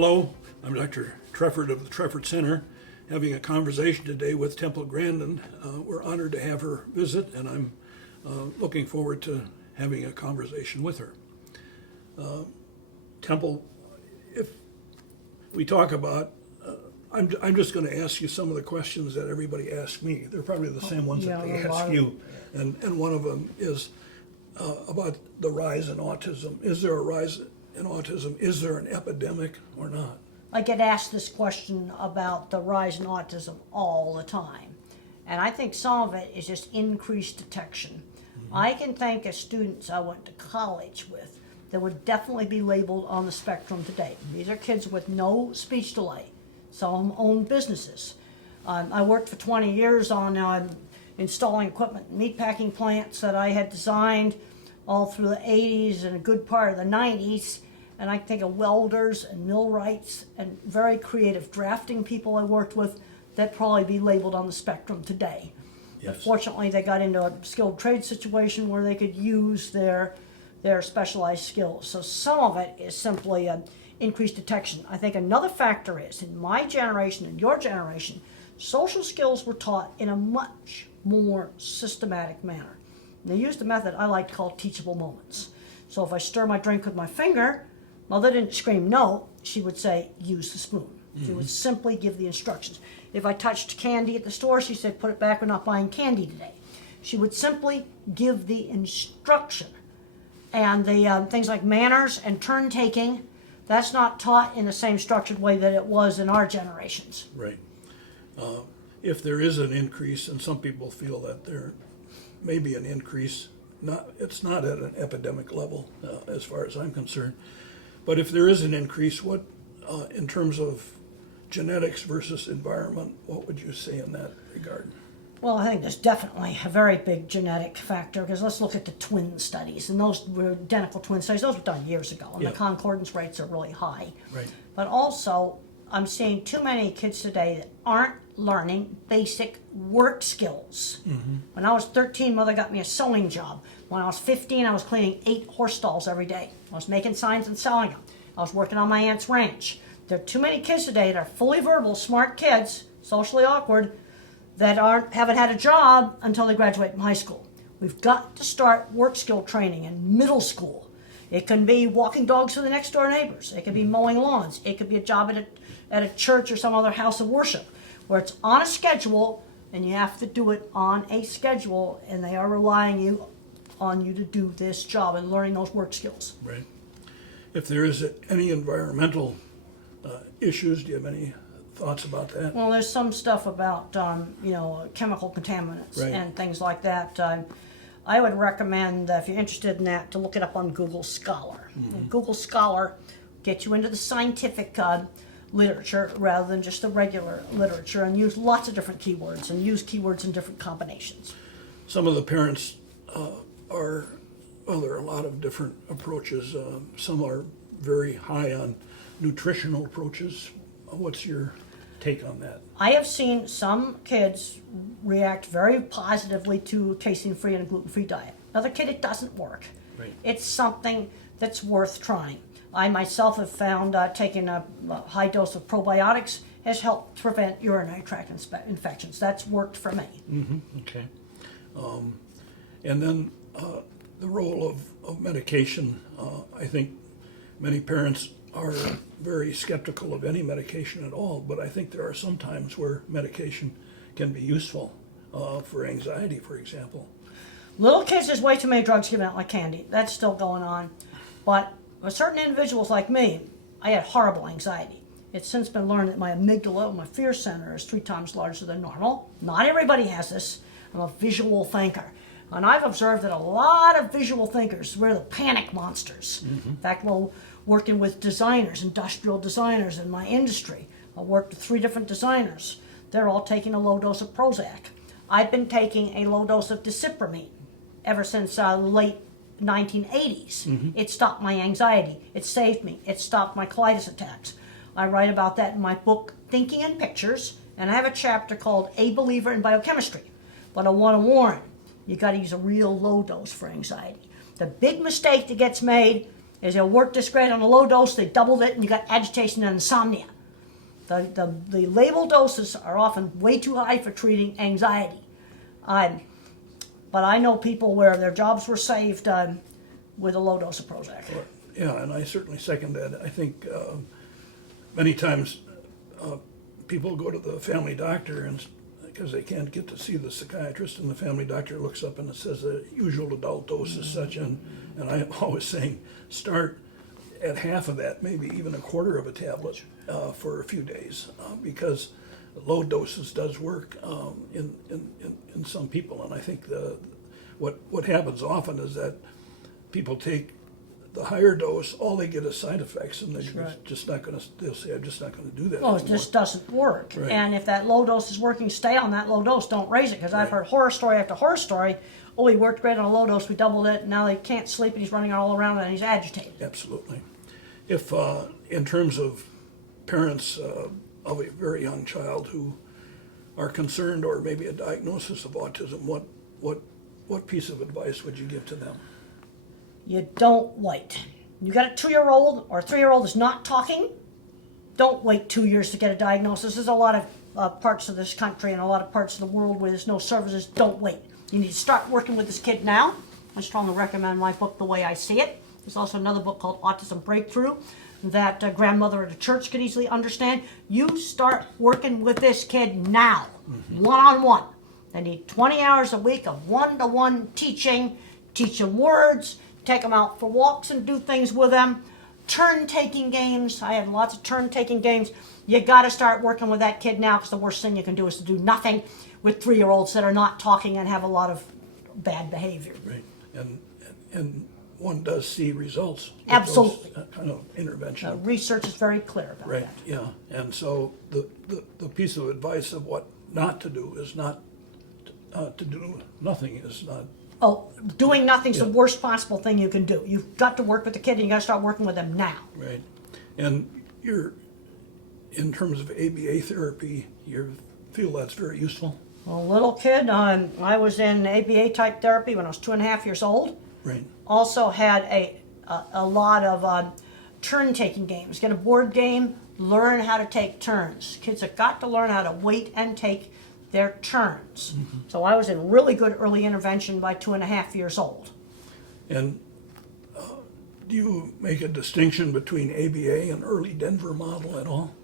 Hello, I'm Dr. Treffert of the Treffert Center, having a conversation today with Temple Grandin. We're honored to have her visit, and I'm looking forward to having a conversation with her. Temple, if we talk about, I'm just going to ask you some of the questions that everybody asks me. They're probably the same ones that they ask you. And one of them is about the rise in autism. Is there a rise in autism? Is there an epidemic or not? I get asked this question about the rise in autism all the time. And I think some of it is just increased detection. Mm-hmm. I can think of students I went to college with that would definitely be labeled on the spectrum today. These are kids with no speech delay. Some of them own businesses. I worked for 20 years on installing equipment in meatpacking plants that I had designed all through the 80s and a good part of the 90s. And I think of welders and millwrights and very creative drafting people I worked with that probably be labeled on the spectrum today. Yes. But fortunately, they got into a skilled trade situation where they could use their specialized skills. So some of it is simply increased detection. I think another factor is, in my generation and your generation, social skills were taught in a much more systematic manner. And they used a method I like to call teachable moments. So if I stir my drink with my finger, Mother didn't scream no, she would say, use the spoon. Mm-hmm. She would simply give the instructions. If I touched candy at the store, she said, put it back, we're not buying candy today. She would simply give the instruction. And the things like manners and turn taking, that's not taught in the same structured way that it was in our generations. Right. If there is an increase, and some people feel that there may be an increase, it's not at an epidemic level as far as I'm concerned. But if there is an increase, what, in terms of genetics versus environment, what would you say in that regard? Well, I think there's definitely a very big genetic factor, because let's look at the twin studies, and those were identical twin studies. Those were done years ago, and the concordance rates are really high. Right. But also, I'm seeing too many kids today that aren't learning basic work skills. Mm-hmm. When I was 13, Mother got me a sewing job. When I was 15, I was cleaning 8 horse stalls every day. I was making signs and selling them. I was working on my aunt's ranch. There are too many kids today that are fully verbal, smart kids, socially awkward, that haven't had a job until they graduate from high school. We've got to start work skill training in middle school. It can be walking dogs for the next door neighbors. It could be mowing lawns. It could be a job at a church or some other house of worship, where it's on a schedule and you have to do it on a schedule, and they are relying on you to do this job and learning those work skills. Right. If there is any environmental issues, do you have any thoughts about that? Well, there's some stuff about chemical contaminants and things like that. I would recommend, if you're interested in that, to look it up on Google Scholar. Mm-hmm. And Google Scholar gets you into the scientific literature rather than just the regular literature, and use lots of different keywords and use keywords in different combinations. Some of the parents there are a lot of different approaches. Some are very high on nutritional approaches. What's your take on that? I have seen some kids react very positively to a casein-free and a gluten-free diet. Another kid, it doesn't work. Right. It's something that's worth trying. I myself have found taking a high dose of probiotics has helped prevent urinary tract infections. That's worked for me. Mm-hmm. Okay. And then the role of medication. I think many parents are very skeptical of any medication at all, but I think there are some times where medication can be useful for anxiety, for example. Little kids, there's way too many drugs given out like candy. That's still going on. But for certain individuals like me, I had horrible anxiety. It's since been learned that my amygdala, my fear center, is 3 times larger than normal. Not everybody has this. I'm a visual thinker. And I've observed that a lot of visual thinkers were the panic monsters. Mm-hmm. In fact, while working with designers, industrial designers in my industry, I worked with 3 different designers. They're all taking a low dose of Prozac. I've been taking a low dose of disipramine ever since the late 1980s. Mm-hmm. It stopped my anxiety. It saved me. It stopped my colitis attacks. I write about that in my book, Thinking in Pictures, and I have a chapter called A Believer in Biochemistry. But I want to warn, you got to use a real low dose for anxiety. The big mistake that gets made is they'll work this grade on a low dose, they doubled it, and you got agitation and insomnia. The label doses are often way too high for treating anxiety. But I know people where their jobs were saved with a low dose of Prozac. Yeah, and I certainly second that. I think many times people go to the family doctor and because they can't get to see the psychiatrist, and the family doctor looks up and it says the usual adult dose is such, and I'm always saying start at half of that, maybe even a quarter of a tablet for a few days, because low doses does work in some people, and I think what happens often is that people take the higher dose, all they get is side effects, and they're right. just not going to. They'll say, "I'm just not going to do that." Well, it anymore." just doesn't work. Right. And if that low dose is working, stay on that low dose. Don't raise it, because I've heard horror story after horror story. Oh, he worked great on a low dose. We doubled it. And now he can't sleep, and he's running all around, and he's agitated. Absolutely. If in terms of parents of a very young child who are concerned, or maybe a diagnosis of autism, what piece of advice would you give to them? You don't wait. You got a 2-year-old or a 3-year-old is not talking, don't wait 2 years to get a diagnosis. There's a lot of parts of this country and a lot of parts of the world where there's no services. Don't wait. You need to start working with this kid now. I strongly recommend my book, The Way I See It. There's also another book called Autism Breakthrough that a grandmother at a church could easily understand. You start working with this kid now, one-on-one. They need 20 hours a week of one-to-one teaching, teach them words, take them out for walks and do things with them. Turn-taking games. I had lots of turn-taking games. You got to start working with that kid now, because the worst thing you can do is to do nothing with 3-year-olds that are not talking and have a lot of bad behavior. Right, and one does see results with Absolutely. those kind of intervention. Research is very clear about Right, that. yeah, and so the piece of advice of what not to do is not to do nothing is not. Oh, doing nothing's the Yeah. worst possible thing you can do. You've got to work with the kid, and you got to start working with them now. Right, and in terms of ABA therapy, you feel that's very useful? A little kid, I was in ABA type therapy when I was 2.5 years old. Right, Also had a lot of turn-taking games. Get a board game, learn how to take turns. Kids have got to learn how to wait and take their turns. So I was in really good early intervention by 2.5 years old. and do you make a distinction between ABA and early Denver model at all?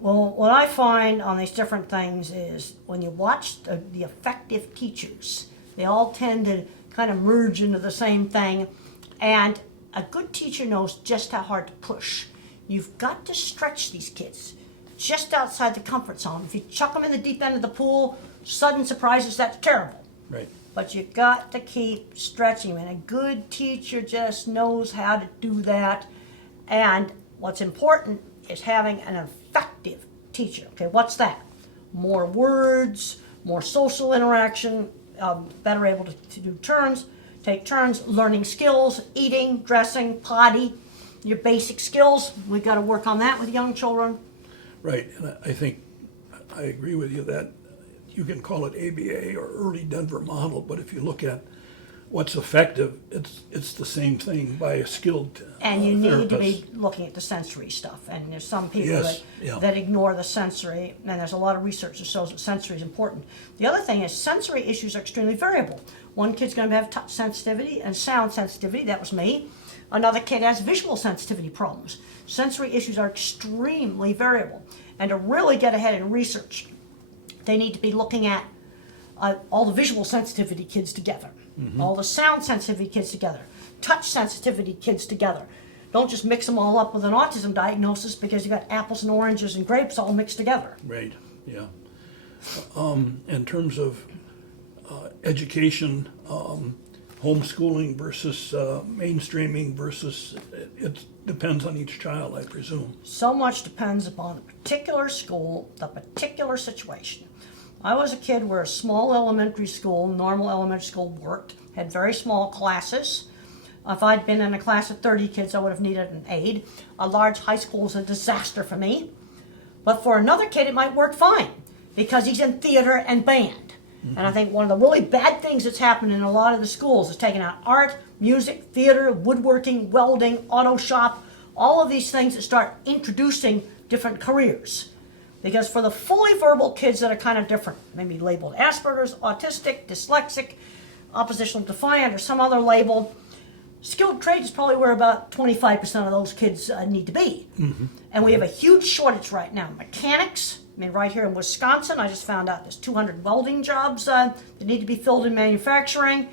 Well, what I find on these different things is when you watch the effective teachers, they all tend to kind of merge into the same thing. And a good teacher knows just how hard to push. You've got to stretch these kids just outside the comfort zone. If you chuck them in the deep end of the pool, sudden surprises, that's terrible. Right, But you got to keep stretching them. And a good teacher just knows how to do that. And what's important is having an effective teacher. Okay, what's that? More words, more social interaction, better able to do turns, take turns, learning skills, eating, dressing, potty, your basic skills. We've got to work on that with young children. right, and I think I agree with you that you can call it ABA or early Denver model, but if you look at what's effective, it's the same thing by a skilled And you need to therapist. be looking at the sensory stuff. And there's some people Yes, yeah. that ignore the sensory, and there's a lot of research that shows that sensory is important. The other thing is sensory issues are extremely variable. One kid's going to have touch sensitivity and sound sensitivity. That was me. Another kid has visual sensitivity problems. Sensory issues are extremely variable. And to really get ahead in research, they need to be looking at all the visual sensitivity kids together, all the sound sensitivity kids together, touch sensitivity kids together. Don't just mix them all up with an autism diagnosis because you got apples and oranges and grapes all mixed together. Right, yeah. In terms of education, homeschooling versus mainstreaming versus, it depends on each child, I presume. So much depends upon the particular school, the particular situation. I was a kid where a small elementary school, normal elementary school worked, had very small classes. If I'd been in a class of 30 kids, I would have needed an aide. A large high school is a disaster for me. But for another kid, it might work fine because he's in theater and band. And I think one of the really bad things that's happened in a lot of the schools is taking out art, music, theater, woodworking, welding, auto shop, all of these things that start introducing different careers. Because for the fully verbal kids that are kind of different, maybe labeled Asperger's, autistic, dyslexic, oppositional defiant, or some other label, skilled trades is probably where about 25% of those kids need to be. And we have a huge shortage right now. Mechanics, I mean, right here in Wisconsin, I just found out there's 200 welding jobs that need to be filled in manufacturing.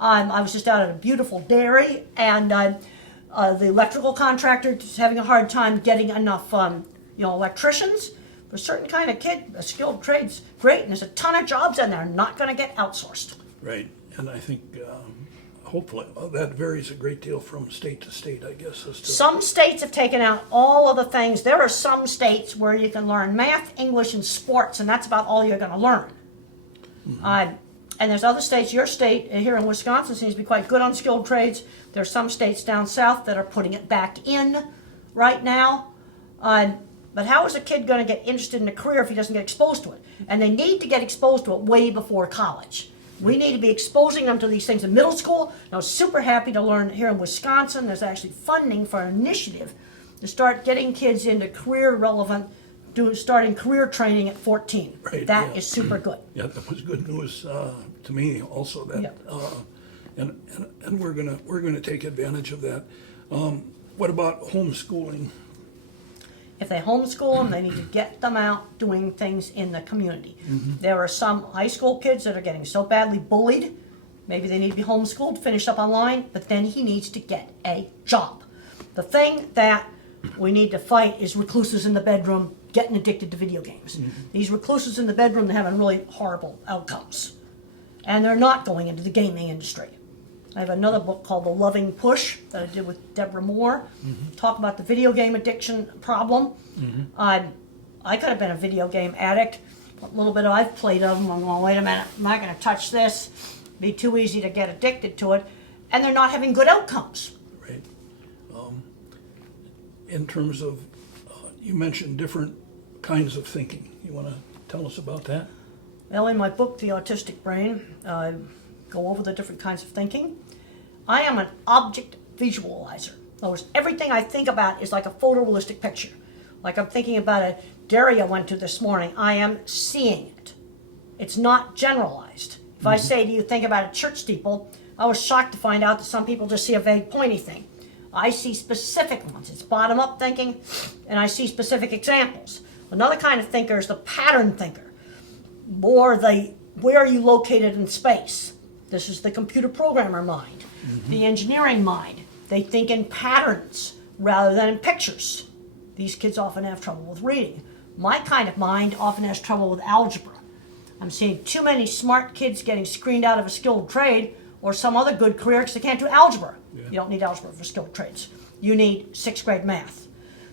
I was just out at a beautiful dairy, and the electrical contractor is having a hard time getting enough, electricians. For a certain kind of kid, a skilled trade's great, and there's a ton of jobs in there not going to get outsourced. Right, and I think hopefully that varies a great deal from state to state, I guess. As to Some states have taken out all of the things. There are some states where you can learn math, English, and sports, and that's about all you're going to learn. And there's other states, your state here in Wisconsin seems to be quite good on skilled trades. There's some states down south that are putting it back in right now. But how is a kid going to get interested in a career if he doesn't get exposed to it? And they need to get exposed to it way before college. We need to be exposing them to these things in middle school. And I was super happy to learn here in Wisconsin there's actually funding for an initiative to start getting kids into career relevant, starting career training at 14. Right, That is super good. Yeah, that was good news to me also. That and we're gonna take advantage of that. What about homeschooling? If they homeschool them, they need to get them out doing things in the community. There are some high school kids that are getting so badly bullied, maybe they need to be homeschooled, finish up online, but then he needs to get a job. The thing that we need to fight is recluses in the bedroom getting addicted to video games. These recluses in the bedroom are having really horrible outcomes, and they're not going into the gaming industry. I have another book called The Loving Push that I did with Deborah Moore. Talk about the video game addiction problem. I could have been a video game addict. A little bit I've played of them. I'm going, wait a minute, I'm not going to touch this. It'd be too easy to get addicted to it. And they're not having good outcomes. Right. In terms of, you mentioned different kinds of thinking. You want to tell us about that? Well, in my book, The Autistic Brain, I go over the different kinds of thinking. I am an object visualizer. In other words, everything I think about is like a photorealistic picture. Like I'm thinking about a dairy I went to this morning. I am seeing it. It's not generalized. If I say to you, think about a church steeple, I was shocked to find out that some people just see a vague pointy thing. I see specific ones. It's bottom-up thinking, and I see specific examples. Another kind of thinker is the pattern thinker, or the where are you located in space. This is the computer programmer mind, the engineering mind. They think in patterns rather than in pictures. These kids often have trouble with reading. My kind of mind often has trouble with algebra. I'm seeing too many smart kids getting screened out of a skilled trade or some other good career because they can't do algebra. You don't need algebra for skilled trades. You need 6th grade math.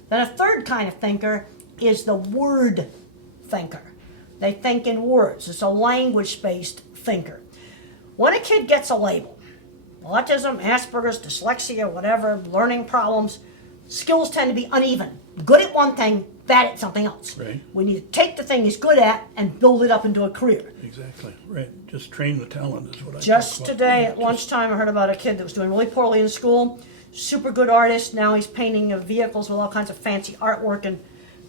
Then a third kind of thinker is the word thinker. They think in words. It's a language-based thinker. When a kid gets a label, autism, Asperger's, dyslexia, whatever, learning problems, skills tend to be uneven. Good at one thing, bad at something else. Right. We need to take the thing he's good at and build it up into a career. Exactly, right. Just train the talent is what I Just talk about. today at lunchtime, I heard about a kid that was doing really poorly in school, super good artist. Now he's painting vehicles with all kinds of fancy artwork and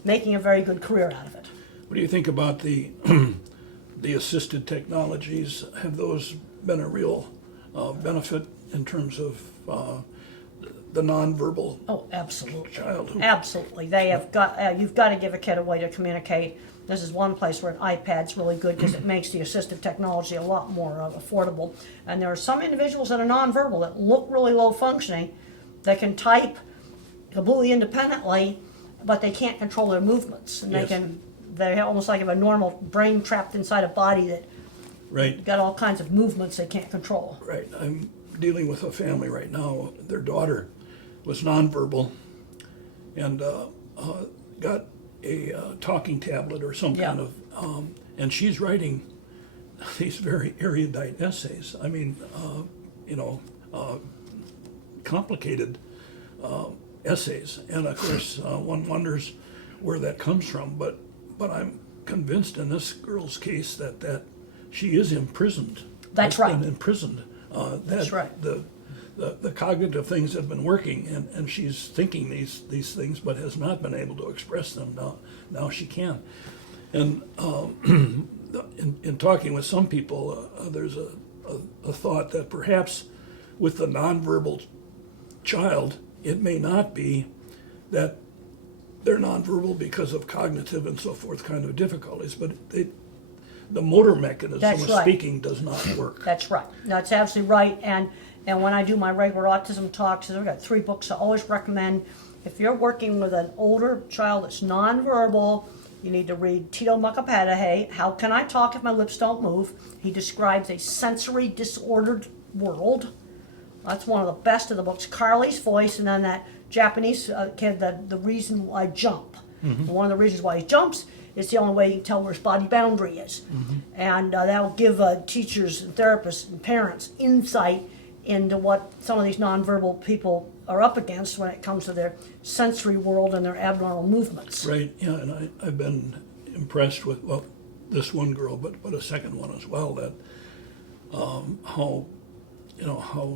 making a very good career out of it. What do you think about the the assisted technologies? Have those been a real benefit in terms of the nonverbal Oh, absolutely. child? Absolutely. They have got, you've got to give a kid a way to communicate. This is one place where an iPad's really good because it makes the assistive technology a lot more affordable. And there are some individuals that are nonverbal that look really low functioning that can type completely independently, but they can't control their movements. And Yes. they almost like have a normal brain trapped inside a body that Right, got all kinds of movements they can't control. right. I'm dealing with a family right now. Their daughter was nonverbal and got a talking tablet or some kind of, and she's writing these very erudite essays. I mean, complicated essays, and of course, one wonders where that comes from. But I'm convinced in this girl's case that she is imprisoned. That's right. Been imprisoned. That's right. The cognitive things have been working, and she's thinking these things, but has not been able to express them. Now she can. And in talking with some people, there's a thought that perhaps with the nonverbal child, it may not be that they're nonverbal because of cognitive and so forth kind of difficulties, but the motor mechanism That's of right. speaking does not work. That's right. That's absolutely right. And when I do my regular autism talks, I've got 3 books I always recommend. If you're working with an older child that's nonverbal, you need to read Tito Mukapadahe, How Can I Talk If My Lips Don't Move? He describes a sensory disordered world. That's one of the best of the books. Carly's Voice, and then that Japanese kid, the Reason Why Jump. And one of the reasons why he jumps is the only way you can tell where his body boundary is. And that will give teachers and therapists and parents insight into what some of these nonverbal people are up against when it comes to their sensory world and their abnormal movements. Right, yeah, and I've been impressed with, well, this one girl, but a second one as well, that how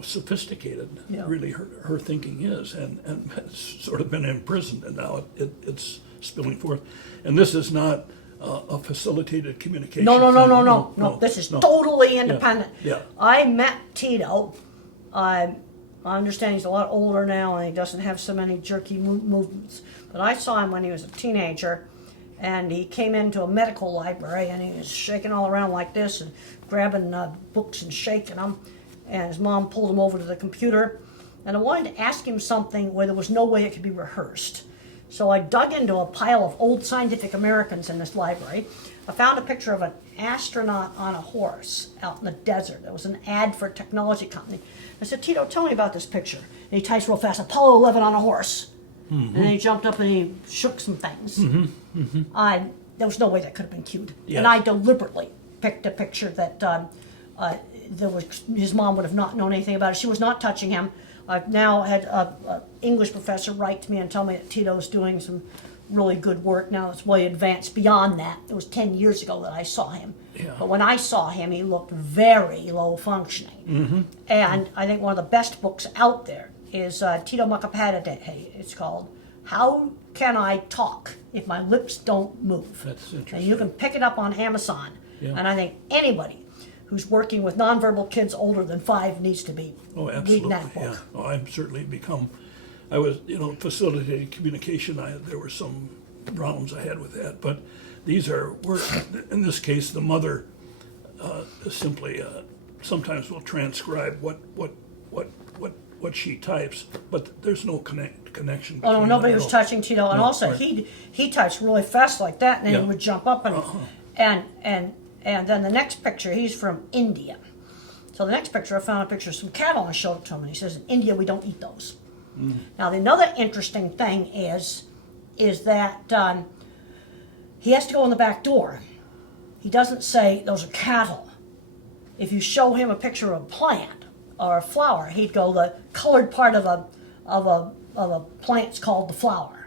sophisticated Yeah. really her thinking is, and it's sort of been imprisoned, and now it's spilling forth. And this is not a facilitated communication. No. This is totally independent. Yeah. I met Tito. I understand he's a lot older now and he doesn't have so many jerky movements. But I saw him when he was a teenager, and he came into a medical library and he was shaking all around like this and grabbing books and shaking them. And his mom pulled him over to the computer. And I wanted to ask him something where there was no way it could be rehearsed. So I dug into a pile of old Scientific Americans in this library. I found a picture of an astronaut on a horse out in the desert. There was an ad for a technology company. I said, Tito, tell me about this picture. And he types real fast, Apollo 11 on a horse. And then he jumped up and he shook some things. There was no way that could have been cued. Yes. And I deliberately picked a picture that his mom would have not known anything about it. She was not touching him. I've now had an English professor write to me and tell me that Tito's doing some really good work now. It's way advanced beyond that. It was 10 years ago that I saw him. Yeah. But when I saw him, he looked very low functioning. And I think one of the best books out there is Tito Mukapadahe. It's called How Can I Talk If My Lips Don't Move? That's And interesting. you can pick it up on Amazon. Yeah. And I think anybody who's working with nonverbal kids older than 5 needs to be Oh, reading absolutely, that book. yeah. Oh, I've certainly I was, facilitating communication. There were some problems I had with that, but in this case, the mother simply sometimes will transcribe what she types, but there's no connection. Oh no, between nobody them was at all. touching Tito, and No, also right. he types really fast like that, and then Yeah. he would jump up and then the next picture, he's from India. So the next picture, I found a picture of some cattle and I showed it to him, and he says, in India we don't eat those. Now another interesting thing is that he has to go in the back door. He doesn't say those are cattle. If you show him a picture of a plant or a flower, he'd go, the colored part of a plant's called the flower.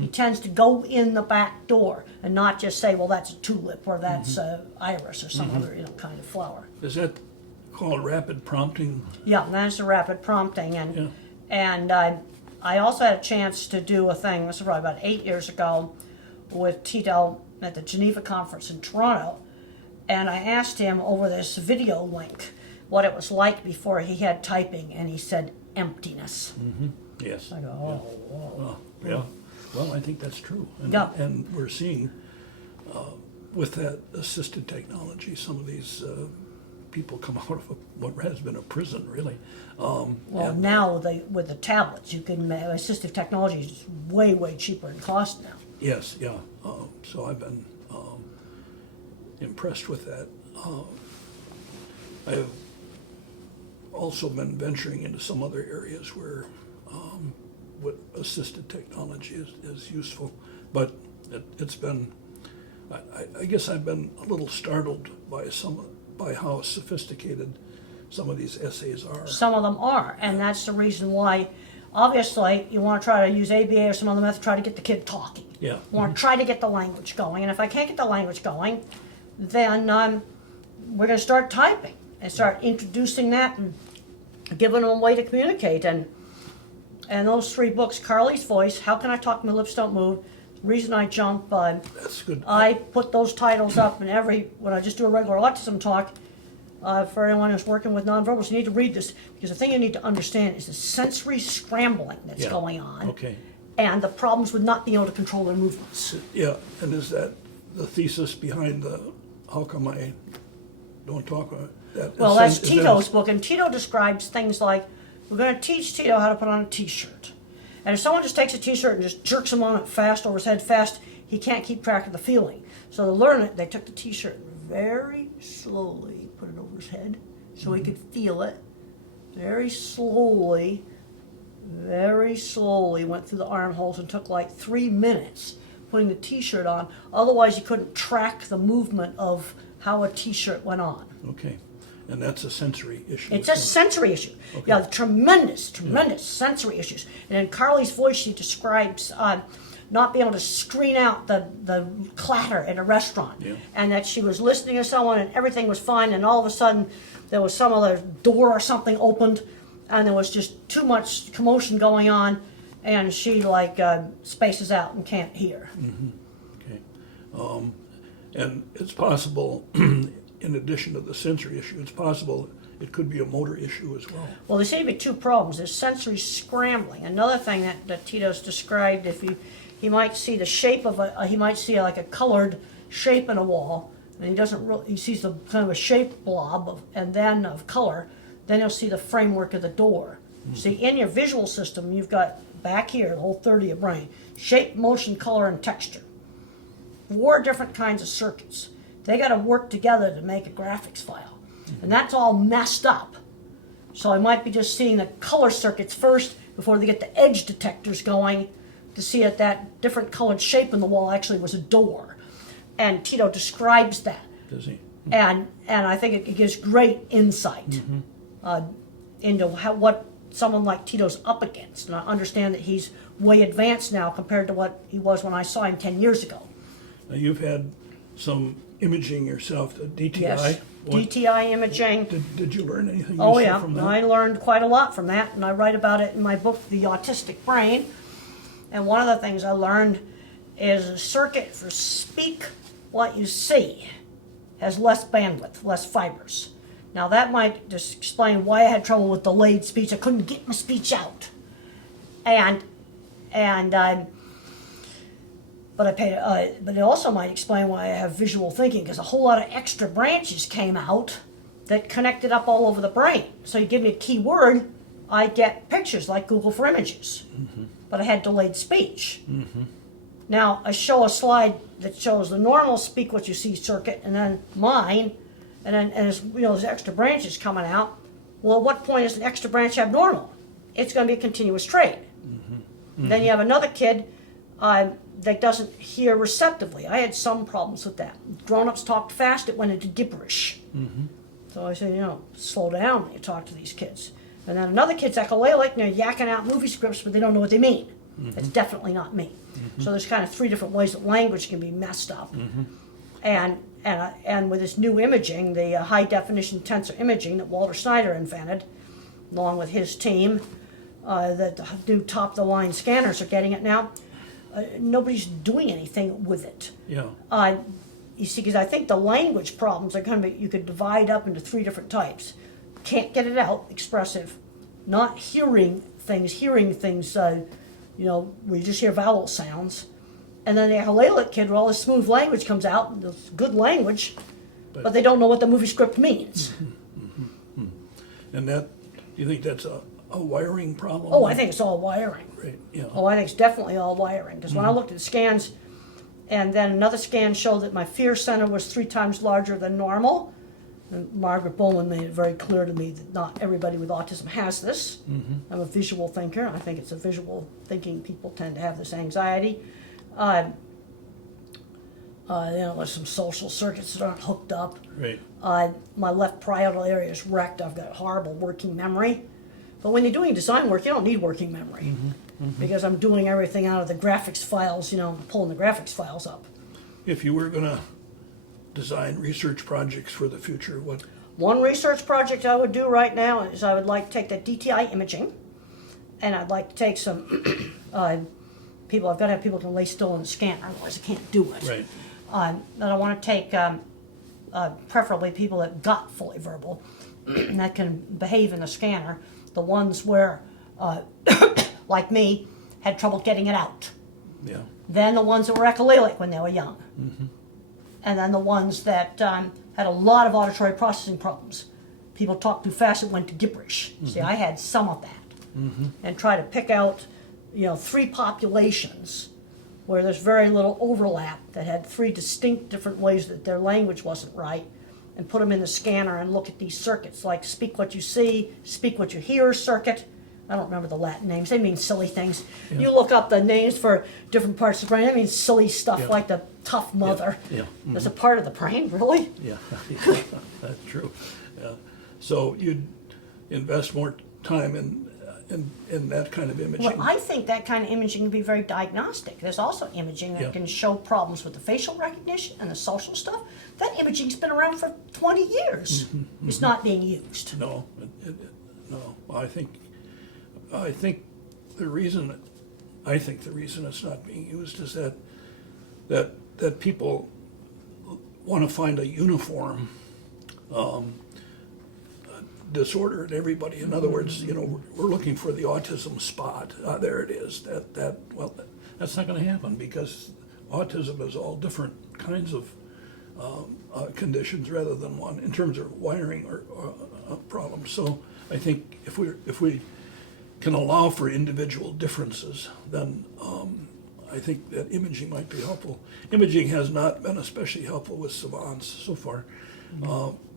He tends to go in the back door and not just say, well, that's a tulip or that's a iris or some other kind of flower. Is that called rapid prompting? Yeah, that's the rapid prompting. And Yeah. and I also had a chance to do a thing, this was probably about 8 years ago, with Tito at the Geneva conference in Toronto. And I asked him over this video link what it was like before he had typing, and he said emptiness. Yes. I go, oh. Yeah. Well, I think that's true. And, Yeah. and we're seeing with that assisted technology, some of these people come out of what has been a prison, really. Well, now with the tablets, you can assistive technology is way cheaper in cost now. Yes, yeah. So I've been impressed with that. I've also been venturing into some other areas where what assisted technology is useful, but it's been, I guess I've been a little startled by how sophisticated some of these essays are. Some of them are, and that's the reason why, obviously, you want to try to use ABA or some other method, try to get the kid talking. Yeah. You want to try to get the language going, and if I can't get the language going, then we're going to start typing and start introducing that and giving them a way to communicate. And those 3 books, Carly's Voice, How Can I Talk My Lips Don't Move, Reason I Jump, That's good. I put those titles up in when I just do a regular autism talk, for anyone who's working with nonverbals, you need to read this, because the thing you need to understand is the sensory scrambling that's Yeah. going on. Okay. And the problems with not being able to control their movements. Yeah, and is that the thesis behind the, how come I don't talk? Well, that's Tito's book, and Tito describes things like, we're going to teach Tito how to put on a t-shirt. And if someone just takes a t-shirt and just jerks him on it fast, over his head fast, he can't keep track of the feeling. So to learn it, they took the t-shirt very slowly, put it over his head so he could feel it. Very slowly went through the armholes and took like 3 minutes putting the t-shirt on. Otherwise, you couldn't track the movement of how a t-shirt went on. Okay, and that's a sensory issue. It's a sensory issue. Okay. Yeah, tremendous sensory issues. And in Carly's Voice, she describes not being able to screen out the clatter at a restaurant. Yeah. And that she was listening to someone and everything was fine, and all of a sudden there was some other door or something opened, and there was just too much commotion going on, and she spaces out and can't hear. Okay. And it's possible, in addition to the sensory issue, it's possible it could be a motor issue as well. Well, there seem to be 2 problems. There's sensory scrambling. Another thing that Tito's described, if he might see the shape of he might see like a colored shape in a wall, and he doesn't really, he sees the kind of a shaped blob of color, then he'll see the framework of the door. See, in your visual system, you've got back here, the whole third of your brain, shape, motion, color, and texture. 4 different kinds of circuits. They got to work together to make a graphics file. And that's all messed up. So I might be just seeing the color circuits first before they get the edge detectors going to see that different colored shape in the wall actually was a door. And Tito describes that. Does he? And I think it gives great insight into what someone like Tito's up against. And I understand that he's way advanced now compared to what he was when I saw him 10 years ago. Now, you've had some imaging yourself, the DTI. Yes, What- DTI imaging. Did you learn anything Oh useful yeah, from that? I learned quite a lot from that, and I write about it in my book, The Autistic Brain. And one of the things I learned is a circuit for speak what you see has less bandwidth, less fibers. Now that might just explain why I had trouble with delayed speech. I couldn't get my speech out, but it also might explain why I have visual thinking, because a whole lot of extra branches came out that connected up all over the brain. So you give me a key word, I get pictures like Google for Images, but I had delayed speech. Now I show a slide that shows the normal speak what you see circuit, and then mine, and there's, there's extra branches coming out. Well, at what point is an extra branch abnormal? It's going to be a continuous trade. Then you have another kid that doesn't hear receptively. I had some problems with that. Grown-ups talked fast, it went into gibberish. So I said, slow down when you talk to these kids. And then another kid's echolalic, and they're yakking out movie scripts, but they don't know what they mean. That's definitely not me. So there's kind of 3 different ways that language can be messed up. And with this new imaging, the high-definition tensor imaging that Walter Snyder invented, along with his team, that the new top-of-the-line scanners are getting it now, nobody's doing anything with it. Yeah. You see, because I think the language problems are going to be, you could divide up into 3 different types. Can't get it out, expressive. Not hearing things, where you just hear vowel sounds. And then the echolalic kid, where all this smooth language comes out, this good language, but they don't know what the movie script means. And do you think that's a wiring problem? Oh, I think it's all wiring. Right, yeah. Oh, I think it's definitely all wiring. Because when I looked at the scans, and then another scan showed that my fear center was 3 times larger than normal. And Margaret Bowman made it very clear to me that not everybody with autism has this. I'm a visual thinker. I think it's a visual thinking people tend to have this anxiety. There's some social circuits that aren't hooked up. Right. My left parietal area is wrecked. I've got horrible working memory. But when you're doing design work, you don't need working memory. Because I'm doing everything out of the graphics files, pulling the graphics files up. If you were going to design research projects for the future? What? One research project I would do right now is I would like to take the DTI imaging, and I'd like to take some people. I've got to have people who can lay still in the scanner, otherwise I can't do it. Right. And I want to take preferably people that got fully verbal and that can behave in the scanner. The ones where, like me, had trouble getting it out. Yeah. Then the ones that were echolalic when they were young. And then the ones that had a lot of auditory processing problems. People talked too fast, it went to gibberish. See, I had some of that. And try to pick out, 3 populations where there's very little overlap, that had 3 distinct different ways that their language wasn't right, and put them in the scanner and look at these circuits, like speak what you see, speak what you hear circuit. I don't remember the Latin names. They mean silly things. Yeah. You look up the names for different parts of the brain. They mean silly stuff Yeah. like the tough mother. Yeah. There's a part of the brain, really? Yeah. That's true. Yeah. So you'd invest more time in that kind of imaging. Well, I think that kind of imaging can be very diagnostic. There's also imaging that Yeah. can show problems with the facial recognition and the social stuff. That imaging's been around for 20 years. It's not being used. No, no. I think the reason it's not being used is that people want to find a uniform disorder in everybody. In other words, we're looking for the autism spot. There it is. That's not going to happen, because autism is all different kinds of conditions rather than one in terms of wiring or problems. So I think if we can allow for individual differences, then I think that imaging might be helpful. Imaging has not been especially helpful with savants so far,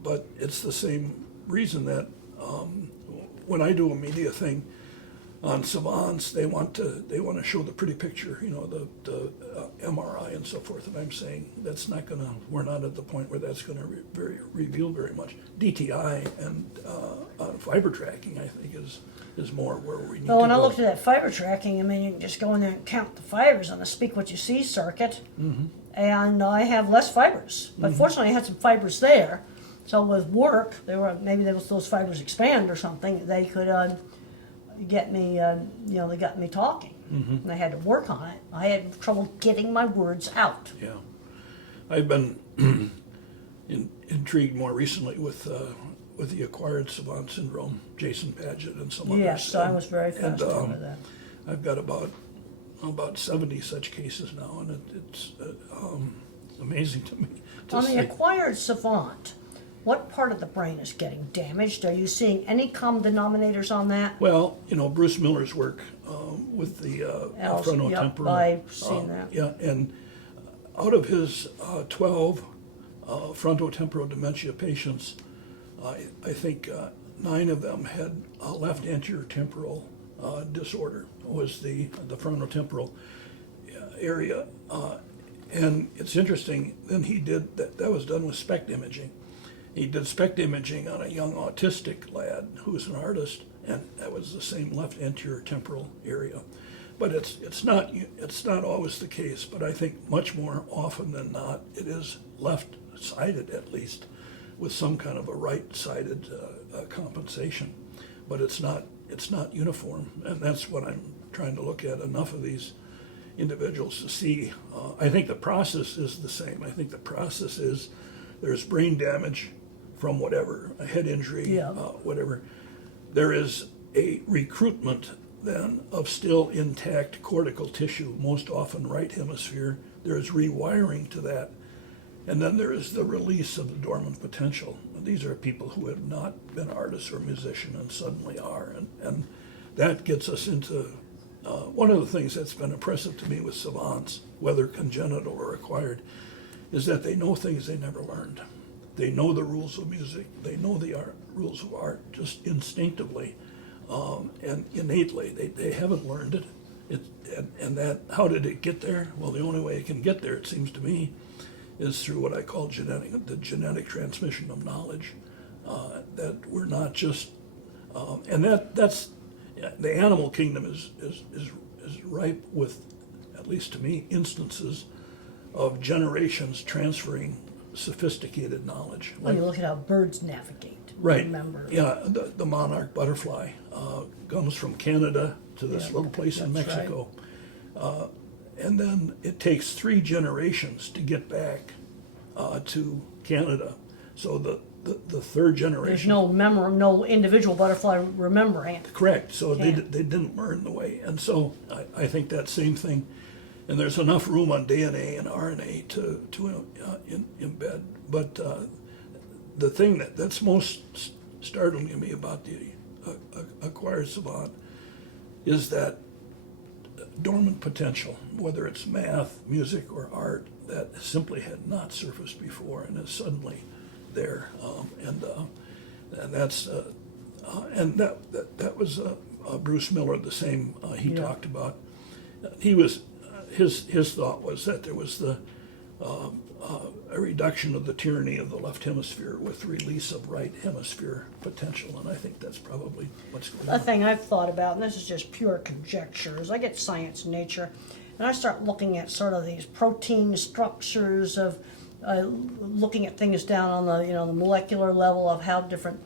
but it's the same reason that when I do a media thing on savants, they want to show the pretty picture, the MRI and so forth. And I'm saying we're not at the point where that's going to reveal very much. DTI and fiber tracking, I think, is more where we need to go. Well, when I looked at that fiber tracking, you can just go in there and count the fibers on the speak what you see circuit, and I have less fibers. But fortunately, I had some fibers there. So with work, maybe those fibers expand or something. They could get me, they got me talking, and I had to work on it. I had trouble getting my words out. Yeah, I've been intrigued more recently with the acquired savant syndrome, Jason Padgett and some others. Yes, I was very fascinated with that. I've got about 70 such cases now, and it's amazing to me. On the acquired savant, what part of the brain is getting damaged? Are you seeing any common denominators on that? Well, Bruce Miller's work with the frontotemporal. Yep, I've seen that. Yeah, and out of his 12 frontotemporal dementia patients, I think 9 of them had a left anterior temporal disorder, was the frontotemporal area. And it's interesting, then he did, that was done with SPECT imaging. He did SPECT imaging on a young autistic lad who was an artist, and that was the same left anterior temporal area. But it's not always the case, but I think much more often than not, it is left-sided at least, with some kind of a right-sided compensation. But it's not uniform, and that's what I'm trying to look at, enough of these individuals to see. I think the process is the same. I think the process is there's brain damage from whatever, a head injury, whatever. There is a recruitment then of still intact cortical tissue, most often right hemisphere. There is rewiring to that. And then there is the release of the dormant potential. These are people who have not been artists or musicians and suddenly are. And that gets us into one of the things that's been impressive to me with savants, whether congenital or acquired, is that they know things they never learned. They know the rules of music. They know the rules of art just instinctively and innately. They haven't learned it. And that, how did it get there? Well, the only way it can get there, it seems to me, is through what I call the genetic transmission of knowledge. That we're not just, and that's the animal kingdom is ripe with, at least to me, instances of generations transferring sophisticated knowledge. When you look at how birds navigate. Right. Remember. Yeah, the monarch butterfly comes from Canada to this Yeah, little place in that's Mexico. And then it takes 3 generations to get back to Canada. So the third generation. There's no individual butterfly remembering it. Correct. So they Can't. didn't learn the way. And so I think that same thing. And there's enough room on DNA and RNA to embed. But the thing that's most startling to me about the acquired savant is that dormant potential, whether it's math, music, or art, that simply had not surfaced before and is suddenly there. And that's and that was Bruce Miller, the same he Yeah. talked about. He was his thought was that there was a reduction of the tyranny of the left hemisphere with release of right hemisphere potential, and I think that's probably what's going The on. thing I've thought about, and this is just pure conjecture, is I get Science and Nature, and I start looking at sort of these protein structures of looking at things down on the the molecular level of how different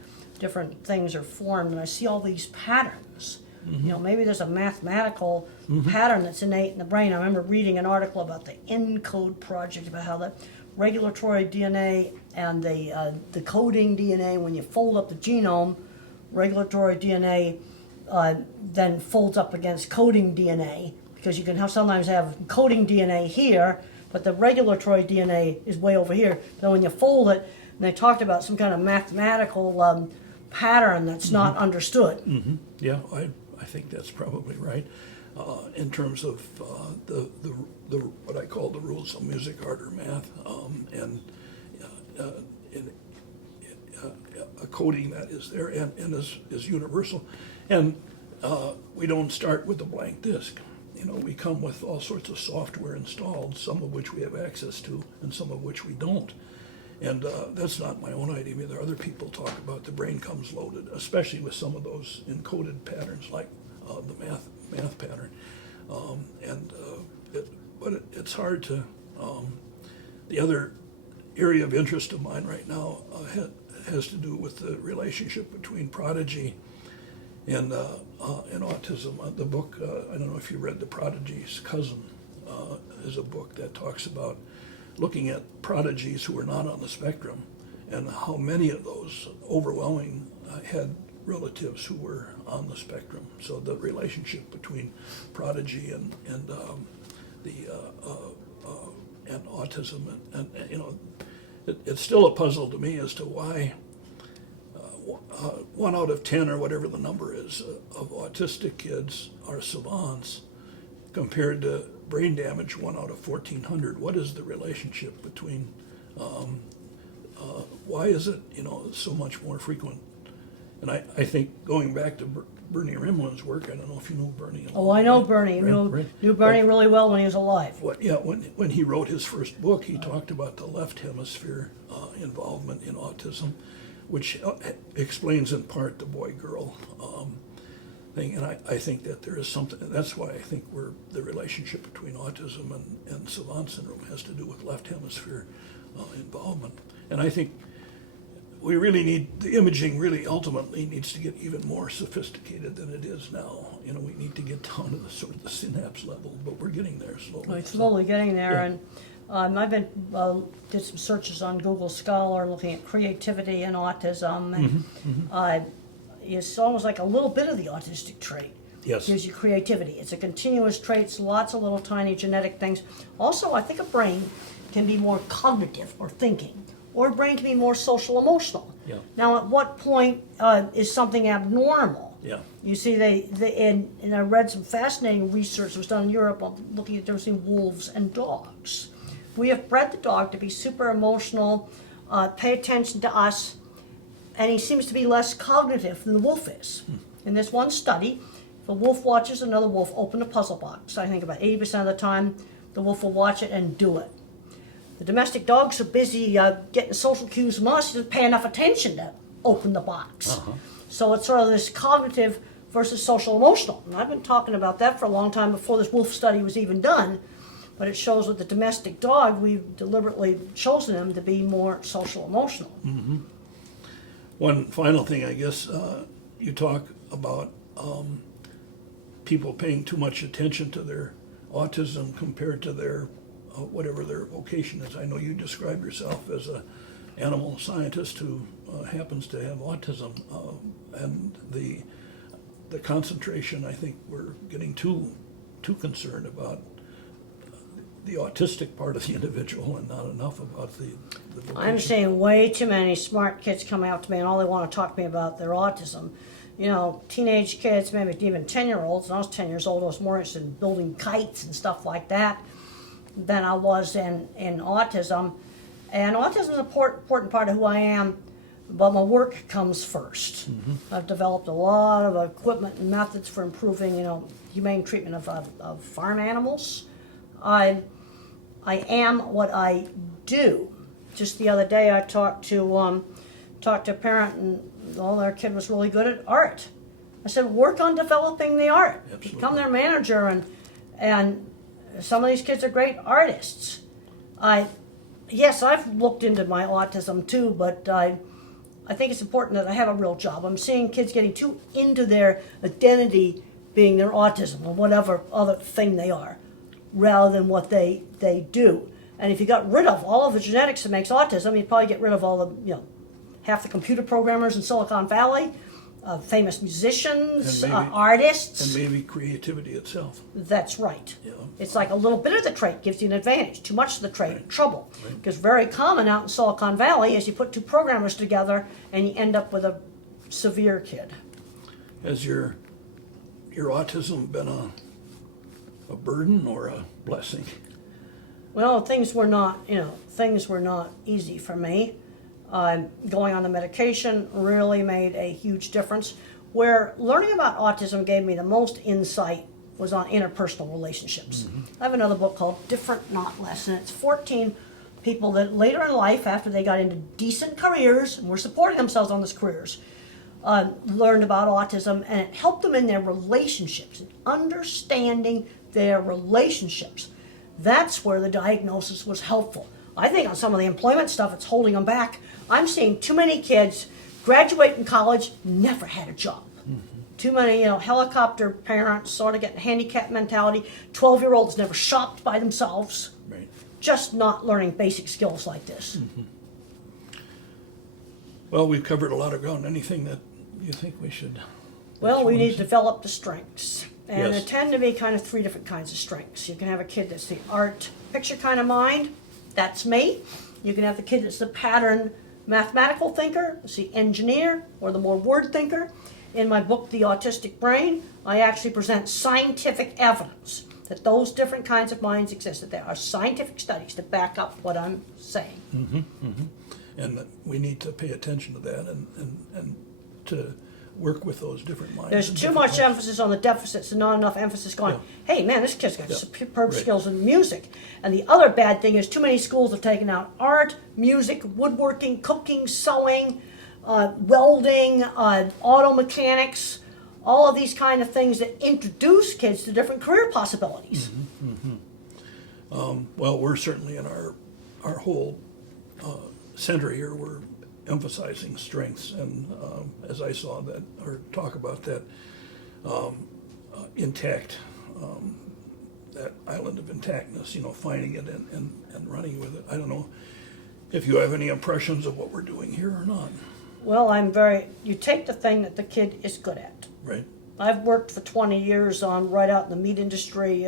things are formed, and I see all these patterns. Maybe there's a mathematical pattern that's innate in the brain. I remember reading an article about the ENCODE project, about how the regulatory DNA and the coding DNA, when you fold up the genome, regulatory DNA then folds up against coding DNA, because you can sometimes have coding DNA here, but the regulatory DNA is way over here. So when you fold it, and they talked about some kind of mathematical pattern that's not understood. Yeah, I think that's probably right. In terms of the what I call the rules of music, art, or math, and a coding that is there and is universal. And we don't start with a blank disk. We come with all sorts of software installed, some of which we have access to, and some of which we don't. And that's not my own idea. There are other people talk about the brain comes loaded, especially with some of those encoded patterns like the math pattern. But it's hard to. The other area of interest of mine right now has to do with the relationship between prodigy and autism. The book, I don't know if you read The Prodigy's Cousin, is a book that talks about looking at prodigies who are not on the spectrum and how many of those overwhelming had relatives who were on the spectrum. So the relationship between prodigy and autism, and it's still a puzzle to me as to why 1 out of 10 or whatever the number is of autistic kids are savants compared to brain damage 1 out of 1,400. What is the relationship between? Why is it so much more frequent? And I think going back to Bernie Rimland's work, I don't know if you know Bernie. Oh, I know Bernie. Right. Knew Bernie really well when he was alive. When he wrote his first book, he talked about the left hemisphere involvement in autism, which explains in part the boy-girl thing. And I think that there is something, that's why I think the relationship between autism and savant syndrome has to do with left hemisphere involvement. And I think we really need, the imaging really ultimately needs to get even more sophisticated than it is now. We need to get down to the sort of the synapse level, but we're getting there slowly. We're slowly getting there, Yeah. and I've been did some searches on Google Scholar looking at creativity and autism, and it's almost like a little bit of the autistic trait. Yes. Gives you creativity. It's a continuous trait. It's lots of little tiny genetic things. Also, I think a brain can be more cognitive or thinking, or a brain can be more social emotional. Yeah. Now, at what point is something abnormal? Yeah. You see, and I read some fascinating research that was done in Europe on looking at the difference between wolves and dogs. We have bred the dog to be super emotional, pay attention to us, and he seems to be less cognitive than the wolf is. In this one study, if a wolf watches another wolf open a puzzle box, I think about 80% of the time, the wolf will watch it and do it. The domestic dog's so busy getting social cues from us, he doesn't pay enough attention to open the box. So it's sort of this cognitive versus social emotional. And I've been talking about that for a long time before this wolf study was even done. but it shows with the domestic dog, we've deliberately chosen him to be more social emotional. One final thing, I guess, you talk about people paying too much attention to their autism compared to their whatever their vocation is. I know you describe yourself as an animal scientist who happens to have autism, and the concentration, I think we're getting too concerned about the autistic part of the individual and not enough about the vocation. I'm seeing way too many smart kids come out to me and all they want to talk to me about their autism. You know, teenage kids, maybe even 10-year-olds. When I was 10 years old, I was more interested in building kites and stuff like that than I was in autism. And autism is an important part of who I am, but my work comes first. I've developed a lot of equipment and methods for improving, humane treatment of farm animals. I am what I do. Just the other day, I talked to a parent, and their kid was really good at art. I said, work on developing the art. Absolutely. Become their manager, and some of these kids are great artists. Yes, I've looked into my autism too, but I think it's important that I have a real job. I'm seeing kids getting too into their identity being their autism or whatever other thing they are, rather than what they do. And if you got rid of all of the genetics that makes autism, you'd probably get rid of all the, half the computer programmers in Silicon Valley, famous musicians, And maybe- artists. And maybe creativity itself. That's right. Yeah. It's like a little bit of the trait gives you an advantage. Too much of the trait, Right. trouble. Right. Because very common out in Silicon Valley is you put two programmers together and you end up with a severe kid. Has your autism been a burden or a blessing? Well, things were not easy for me. Going on the medication really made a huge difference. Where learning about autism gave me the most insight was on interpersonal relationships. I have another book called Different Not Less, and it's 14 people that later in life, after they got into decent careers and were supporting themselves on those careers, learned about autism, and it helped them in their relationships, understanding their relationships. That's where the diagnosis was helpful. I think on some of the employment stuff, it's holding them back. I'm seeing too many kids graduate from college, never had a job. Too many, helicopter parents sort of getting handicap mentality. 12-year-olds never shopped by themselves. Right. Just not learning basic skills like this. Well, we've covered a lot of ground. Anything that you think we should? Well, we need to develop the strengths. And Yes. there tend to be kind of three different kinds of strengths. You can have a kid that's the art picture kind of mind. That's me. You can have the kid that's the pattern mathematical thinker, that's the engineer, or the more word thinker. In my book, The Autistic Brain, I actually present scientific evidence that those different kinds of minds exist, that there are scientific studies to back up what I'm saying. And that we need to pay attention to that and to work with those different minds. There's and too different much minds. emphasis on the deficits and not enough emphasis going, hey man, this kid's got Yeah. superb Right. skills in music. And the other bad thing is too many schools have taken out art, music, woodworking, cooking, sewing, welding, auto mechanics, all of these kind of things that introduce kids to different career possibilities. Well, we're certainly in our whole center here, we're emphasizing strengths, and as I saw that, or talk about that, intact, that island of intactness, finding it and running with it. I don't know if you have any impressions of what we're doing here or not. Well, you take the thing that the kid is good at. Right. I've worked for 20 years right out in the meat industry,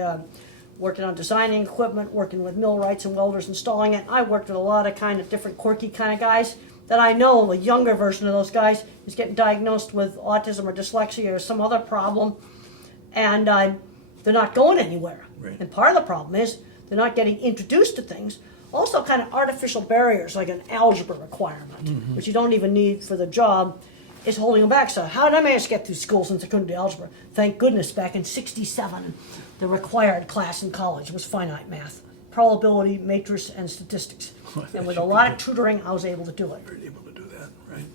working on designing equipment, working with millwrights and welders installing it. I worked with a lot of kind of different quirky kind of guys that I know a younger version of those guys is getting diagnosed with autism or dyslexia or some other problem, and they're not going anywhere. Right. And part of the problem is they're not getting introduced to things. Also kind of artificial barriers like an algebra requirement, which you don't even need for the job, is holding them back. So how did I manage to get through school since I couldn't do algebra? Thank goodness back in '67, the required class in college was finite math, probability, matrix, and statistics. And with a lot of tutoring, I was able to do it. You're able to do that, right?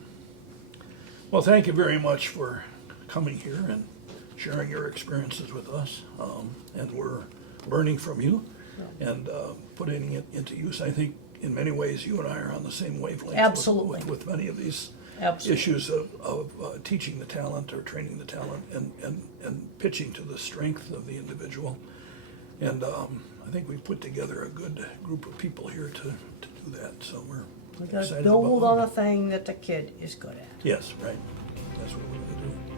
Well, thank you very much for coming here and sharing your experiences with us, and we're learning from you. and putting it into use. I think in many ways you and I are on the same wavelength Absolutely. with many of these Absolutely. issues of teaching the talent or training the talent and pitching to the strength of the individual. And I think we've put together a good group of people here to do that, so we're We gotta excited build about on it. a thing that the kid is good at. Yes, right. That's what we're going to do.